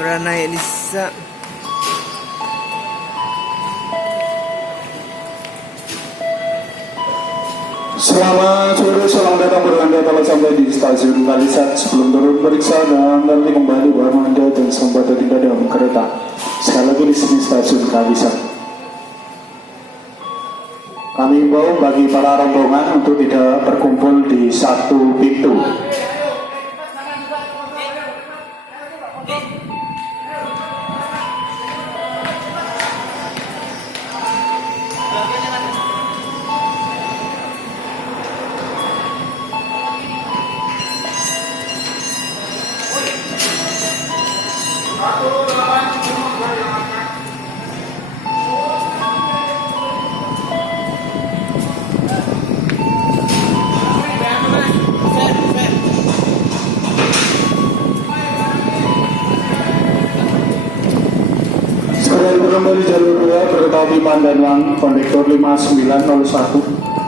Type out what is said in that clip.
Brana Elisa. Selamat sore, selamat datang beranda telah sampai di stasiun Kalisat. Sebelum turun periksa dan nanti kembali barang Anda dan sempat tinggal dalam kereta. Sekali lagi di sini stasiun Kalisat. Kami himbau bagi para rombongan untuk tidak berkumpul di satu pintu. Kembali jalur 2 kereta api Pandanlang, kondektor 5901.